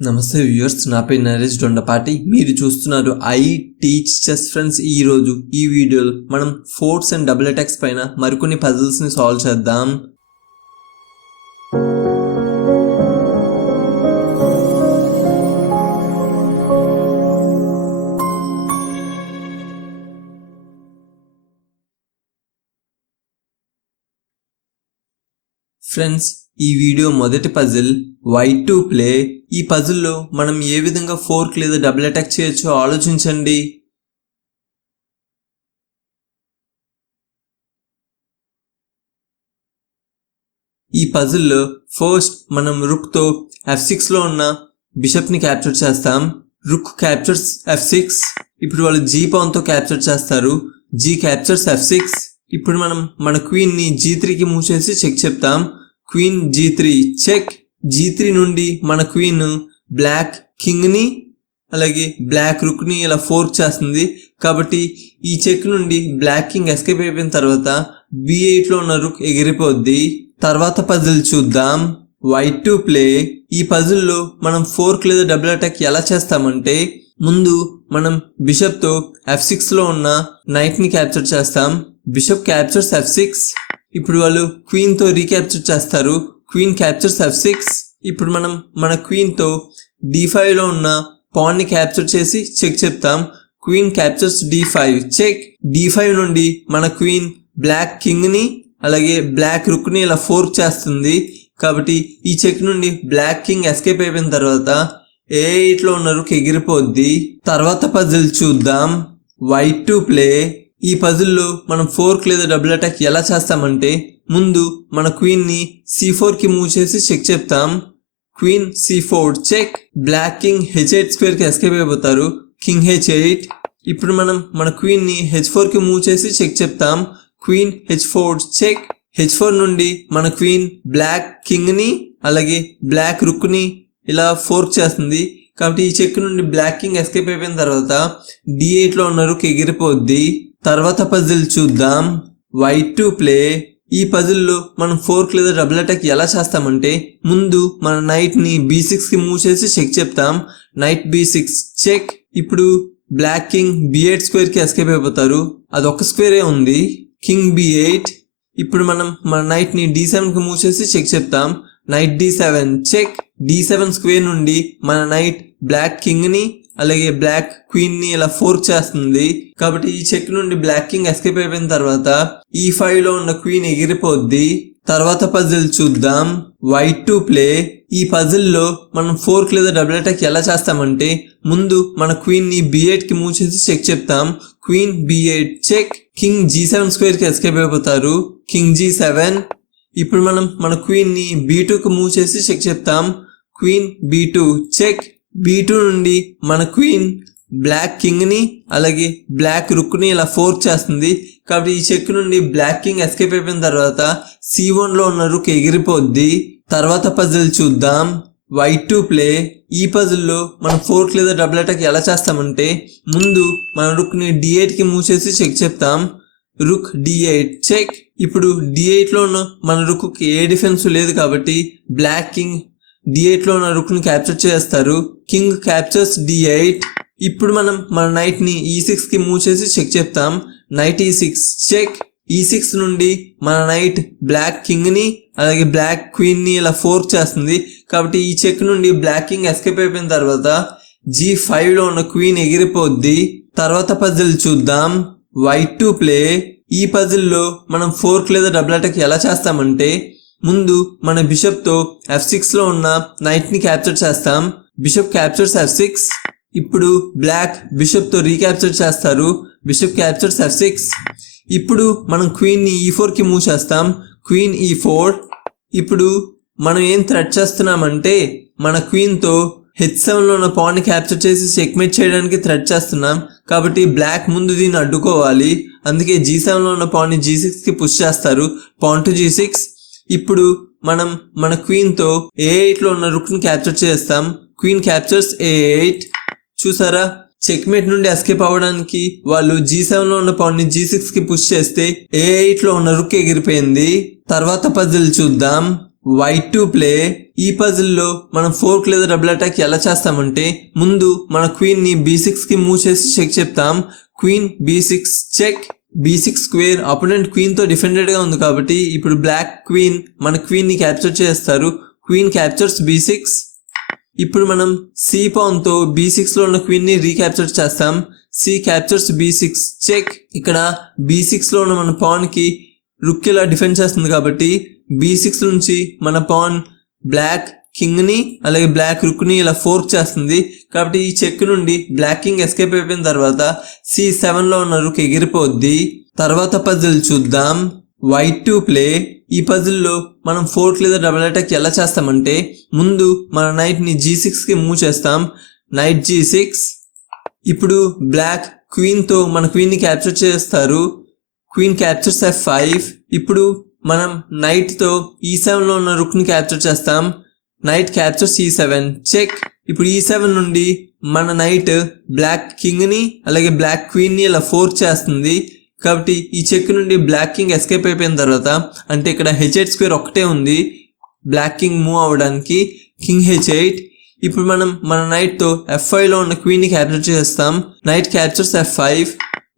నమస్తే వ్యూయర్స్ నా పేరు నరేష్ దొండపాటి మీరు చూస్తున్నారు ఐ టీచ్ చెస్ ఫ్రెండ్స్. ఈ రోజు ఈ వీడియోలో మనం ఫోర్స్ అండ్ డబుల్ అటాక్స్ పైన మరికొన్ని పజిల్స్ని సాల్వ్ చేద్దాం. ఫ్రెండ్స్ ఈ వీడియో మొదటి పజిల్ వైట్ టు ప్లే ఈ పజిల్లో మనం ఏ విధంగా ఫోర్క్ లేదా డబుల్ అటాక్ చేయొచ్చో ఆలోచించండి. ఈ పజిల్లో ఫస్ట్ మనం రుక్తో ఎఫ్ సిక్స్లో ఉన్న బిషప్ని క్యాప్చర్ చేస్తాం. రుక్ క్యాప్చర్స్ ఎఫ్ సిక్స్ ఇప్పుడు వాళ్ళు జీ పాన్తో క్యాప్చర్ చేస్తారు. జీ క్యాప్చర్స్ ఎఫ్ సిక్స్ ఇప్పుడు మనం మన క్వీన్ని జీ త్రీకి మూవ్ చేసి చెక్ చెప్తాం. Queen G three check G three నుండి మన క్వీన్ బ్లాక్ కింగ్ని అలాగే బ్లాక్ రుక్ని ఇలా ఫోర్క్ చేస్తుంది. కాబట్టి ఈ చెక్ నుండి బ్లాక్ కింగ్ ఎస్కేప్ అయిపోయిన తర్వాత బి ఎయిట్లో ఉన్న రుక్ ఎగిరిపోద్ది. తర్వాత పజిల్ చూద్దాం. వైట్ టు ప్లే ఈ పజిల్లో మనం ఫోర్క్ లేదా డబుల్ అటాక్ ఎలా చేస్తామంటే ముందు మనం బిషప్తో ఎఫ్ సిక్స్లో ఉన్న నైట్ని క్యాప్చర్ చేస్తాం. బిషప్ క్యాప్చర్స్ ఎఫ్ సిక్స్ ఇప్పుడు వాళ్ళు క్వీన్తో రీక్యాప్చర్ చేస్తారు. క్వీన్ క్యాప్చర్స్ ఎఫ్ సిక్స్ ఇప్పుడు మనం మన క్వీన్తో డీ ఫైవ్లో ఉన్న పాన్ని క్యాప్చర్ చేసి చెక్ చెప్తాం. Queen captures D five check D five నుండి మన క్వీన్ బ్లాక్ కింగ్ని అలాగే బ్లాక్ రుక్ని ఇలా ఫోర్క్ చేస్తుంది. కాబట్టి ఈ చెక్ నుండి బ్లాక్ కింగ్ ఎస్కేప్ అయిపోయిన తర్వాత ఏ ఎయిట్లో ఉన్న రుక్ ఎగిరిపోద్ది. తర్వాత పజిల్ చూద్దాం. వైట్ టు ప్లే ఈ పజిల్లో మనం ఫోర్క్ లేదా డబుల్ అటాక్ ఎలా చేస్తామంటే ముందు మన క్వీన్ని సి ఫోర్కి మూవ్ చేసి చెక్ చెప్తాం queen C four check black king H eight స్క్వేర్కి escape అయిపోతారు. కింగ్ హెచ్ ఎయిట్ ఇప్పుడు మనం మన క్వీన్ని హెచ్ ఫోర్కి మూవ్ చేసి చెక్ చెప్తాం queen H four check H four నుండి మన క్వీన్ బ్లాక్ కింగ్ని అలాగే బ్లాక్ రుక్ని ఇలా ఫోర్క్ చేస్తుంది. కాబట్టి ఈ చెక్ నుండి బ్లాక్ కింగ్ ఎస్కేప్ అయిపోయిన తర్వాత డి ఎయిట్లో ఉన్న రుక్ ఎగిరిపోద్ది. తర్వాత పజిల్ చూద్దాం. వైట్ టు ప్లే ఈ పజిల్లో మనం ఫోర్క్ లేదా డబుల్ అటాక్ ఎలా చేస్తామంటే ముందు మన నైట్ని బీ సిక్స్కి మూవ్ చేసి చెక్ చెప్తాం. నైట్ బీ సిక్స్ చెక్ ఇప్పుడు బ్లాక్ కింగ్ బి ఎయిట్ స్క్వేర్కి ఎస్కేప్ అయిపోతారు. అది ఒక స్క్వేరే ఉంది. కింగ్ బి ఎయిట్ ఇప్పుడు మనం మన నైట్ని డి సెవెన్ మూవ్ చేసి చెక్ చెప్తాం. Knight d seven check d seven square నుండి మన నైట్ బ్లాక్ కింగ్ని అలాగే బ్లాక్ క్వీన్ని ఇలా ఫోర్క్ చేస్తుంది. కాబట్టి ఈ చెక్ నుండి బ్లాక్ కింగ్ ఎస్కేప్ అయిపోయిన తర్వాత ఈ ఫైవ్లో ఉన్న క్వీన్ ఎగిరిపోద్ది. తర్వాత పజిల్ చూద్దాం. వైట్ టు ప్లే ఈ పజిల్లో మనం ఫోర్క్ లేదా డబుల్ అటాక్ ఎలా చేస్తామంటే ముందు మన క్వీన్ని బి ఎయిట్కి మూవ్ చేసి చెక్ చెప్తాం. Queen b eight check king g seven స్క్వేర్కి escape అయిపోతారు. కింగ్ జీ సెవెన్ ఇప్పుడు మనం మన క్వీన్ని బీ కి మూవ్ చేసి చెక్ చెప్తాం. Queen b two check b two నుండి మన క్వీన్ బ్లాక్ కింగ్ని అలాగే బ్లాక్ రుక్ని ఇలా ఫోర్క్ చేస్తుంది. కాబట్టి ఈ చెక్ నుండి బ్లాక్ కింగ్ ఎస్కేప్ అయిపోయిన తర్వాత సి వన్లో ఉన్న రుక్ ఎగిరిపోద్ది. తర్వాత పజిల్ చూద్దాం. White to play. ఈ పజిల్లో మనం ఫోర్క్ లేదా డబుల్ అటాక్ ఎలా చేస్తామంటే ముందు మన రుక్ని డి ఎయిట్కి మూవ్ చేసి చెక్ చెప్తాం. Rook d eight check. ఇప్పుడు డి ఎయిట్లో ఉన్న మన రుక్కి ఏ డిఫెన్స్ లేదు కాబట్టి బ్లాక్ కింగ్ డి ఉన్న రుక్ను క్యాప్చర్ చేస్తారు. కింగ్ క్యాప్చర్స్ డి ఎయిట్ ఇప్పుడు మనం మన నైట్ని ఈ సిక్స్కి మూవ్ చేసి చెక్ చెప్తాం knight E six check E six నుండి మన నైట్ బ్లాక్ కింగ్ని అలాగే బ్లాక్ క్వీన్ని ఇలా ఫోర్క్ చేస్తుంది. కాబట్టి ఈ చెక్ నుండి బ్లాక్ కింగ్ ఎస్కేప్ అయిపోయిన తర్వాత జీ ఫైవ్లో ఉన్న క్వీన్ ఎగిరిపోద్ది. తర్వాత పజిల్ చూద్దాం. వైట్ టు ప్లే ఈ పజిల్లో మనం ఫోర్క్ లేదా డబుల్ అటాక్ ఎలా చేస్తామంటే ముందు మన బిషప్తో ఎఫ్ సిక్స్లో ఉన్న నైట్ని క్యాప్చర్ చేస్తాం. బిషప్ క్యాప్చర్స్ ఎఫ్ సిక్స్ ఇప్పుడు బ్లాక్ బిషప్తో రీక్యాప్చర్ చేస్తారు. బిషప్ క్యాప్చర్స్ ఎఫ్ సిక్స్ ఇప్పుడు మనం క్వీన్ని ఈ ఫోర్కి మూవ్ చేస్తాం. క్వీన్ ఈ ఫోర్ ఇప్పుడు మనం ఏం థ్రెట్ చేస్తున్నామంటే మన క్వీన్తో హెచ్ సెవెన్లో ఉన్న పాన్ క్యాప్చర్ చేసి చెక్మేట్ చేయడానికి థ్రెట్ చేస్తున్నాం. కాబట్టి బ్లాక్ ముందు దీన్ని అడ్డుకోవాలి. అందుకే జీ సెవెన్లో ఉన్న పాన్ని జీ సిక్స్కి పుష్ చేస్తారు. పాన్ టు జీ సిక్స్ ఇప్పుడు మనం మన క్వీన్తో ఏ ఎయిట్లో ఉన్న రుక్ని క్యాప్చర్ చేస్తాం. క్వీన్ క్యాప్చర్స్ ఏ ఎయిట్ చూసారా? చెక్మేట్ నుండి ఎస్కేప్ అవ్వడానికి వాళ్ళు జీ సెవెన్లో ఉన్న పాన్ని జీ సిక్స్కి పుష్ చేస్తే ఏ ఎయిట్లో ఉన్న రుక్ ఎగిరిపోయింది. తర్వాత పజిల్ చూద్దాం. వైట్ టు ప్లే ఈ పజిల్లో మనం ఫోర్క్ లేదా డబుల్ అటాక్ ఎలా చేస్తామంటే ముందు మన క్వీన్ని బీ సిక్స్కి మూవ్ చేసి చెక్ చెప్తాం. Queen B six check B six square opponent క్వీన్తో డిఫెండెడ్గా ఉంది కాబట్టి ఇప్పుడు బ్లాక్ క్వీన్ మన క్వీన్ని క్యాప్చర్ చేస్తారు. క్వీన్ క్యాప్చర్స్ బీ సిక్స్ ఇప్పుడు మనం సి పాన్తో బీ సిక్స్లో ఉన్న క్వీన్ని రీక్యాప్చర్ చేస్తాం. C captures b six check ఇక్కడ బీ సిక్స్లో ఉన్న మన పాన్కి రుక్ ఇలా డిఫెండ్ చేస్తుంది కాబట్టి బీ సిక్స్ నుంచి మన పాన్ బ్లాక్ కింగ్ని అలాగే బ్లాక్ రుక్ని ఇలా ఫోర్క్ చేస్తుంది. కాబట్టి ఈ చెక్ నుండి బ్లాక్ కింగ్ ఎస్కేప్ అయిపోయిన తర్వాత సి సెవెన్లో ఉన్న రుక్ ఎగిరిపోద్ది. తర్వాత పజిల్ చూద్దాం. White to play. ఈ పజిల్లో మనం ఫోర్క్ లేదా డబుల్ అటాక్ ఎలా చేస్తామంటే ముందు మన నైట్ని జీ సిక్స్కి మూవ్ చేస్తాం. Knight g six. ఇప్పుడు బ్లాక్ క్వీన్తో మన క్వీన్ని క్యాప్చర్ చేస్తారు. Queen captures f five. ఇప్పుడు మనం నైట్తో ఈ సెవెన్లో ఉన్న రుక్ని క్యాప్చర్ చేస్తాం. Knight captures e seven check ఇప్పుడు e ఈ సెవెన్ నుండి మన నైట్ బ్లాక్ కింగ్ని అలాగే బ్లాక్ క్వీన్ని ఇలా ఫోర్క్ చేస్తుంది. కాబట్టి ఈ చెక్ నుండి బ్లాక్ కింగ్ ఎస్కేప్ అయిపోయిన తర్వాత అంటే ఇక్కడ హెచ్ ఎయిట్ స్క్వేర్ ఒకటే ఉంది. బ్లాక్ కింగ్ మూవ్ అవ్వడానికి కింగ్ హెచ్ ఎయిట్ ఇప్పుడు మనం మన నైట్తో ఎఫ్ ఫైవ్లో ఉన్న క్వీన్ని క్యాప్చర్ చేస్తాం. నైట్ క్యాప్చర్స్ ఎఫ్ ఫైవ్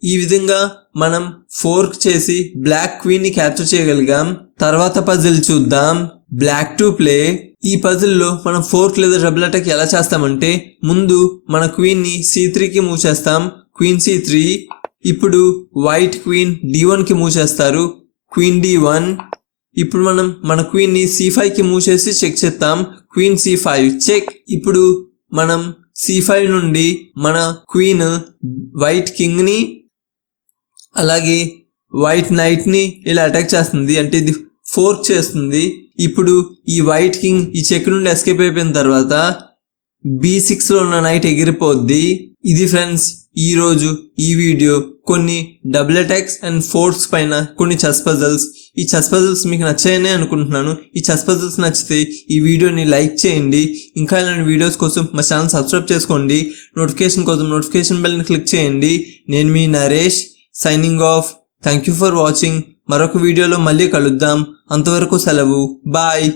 ఈ విధంగా మనం ఫోర్క్ చేసి బ్లాక్ క్వీన్ని క్యాప్చర్ చేయగలిగాం. తర్వాత పజిల్ చూద్దాం. బ్లాక్ టు ప్లే ఈ పజిల్లో మనం ఫోర్క్ లేదా డబుల్ అటాక్ ఎలా చేస్తామంటే ముందు మన క్వీన్ని సి త్రీకి మూవ్ చేస్తాం. క్వీన్ సి త్రీ ఇప్పుడు వైట్ క్వీన్ డి వన్కి మూవ్ చేస్తారు. క్వీన్ డి వన్ ఇప్పుడు మనం మన క్వీన్ని సి ఫైవ్కి మూవ్ చేసి చెక్ చేస్తాం. క్వీన్ సి ఫైవ్ చెక్ ఇప్పుడు మనం సి ఫైవ్ నుండి మన క్వీన్ వైట్ కింగ్ని అలాగే వైట్ నైట్ని ఇలా అటాక్ చేస్తుంది. అంటే ఇది ఫోర్క్ చేస్తుంది. ఇప్పుడు ఈ వైట్ కింగ్ ఈ చెక్ నుండి ఎస్కేప్ అయిపోయిన తర్వాత బీ సిక్స్లో ఉన్న నైట్ ఎగిరిపోద్ది. ఇది ఫ్రెండ్స్ ఈ రోజు ఈ వీడియో కొన్ని డబుల్ అటాక్స్ అండ్ ఫోర్స్ పైన కొన్ని చెస్ పజల్స్ ఈ చెస్ పజల్స్ మీకు నచ్చాయనే అనుకుంటున్నాను. ఈ చెస్ పజల్స్ నచ్చితే ఈ వీడియోని లైక్ చేయండి. ఇంకా ఇలాంటి వీడియోస్ కోసం మా ఛానల్ సబ్స్క్రైబ్ చేసుకోండి. నోటిఫికేషన్ కోసం నోటిఫికేషన్ బెల్ని క్లిక్ చేయండి. నేను మీ Naresh signing off thank you for watching మరొక వీడియోలో మళ్ళీ కలుద్దాం. అంతవరకు సెలవు. బాయ్.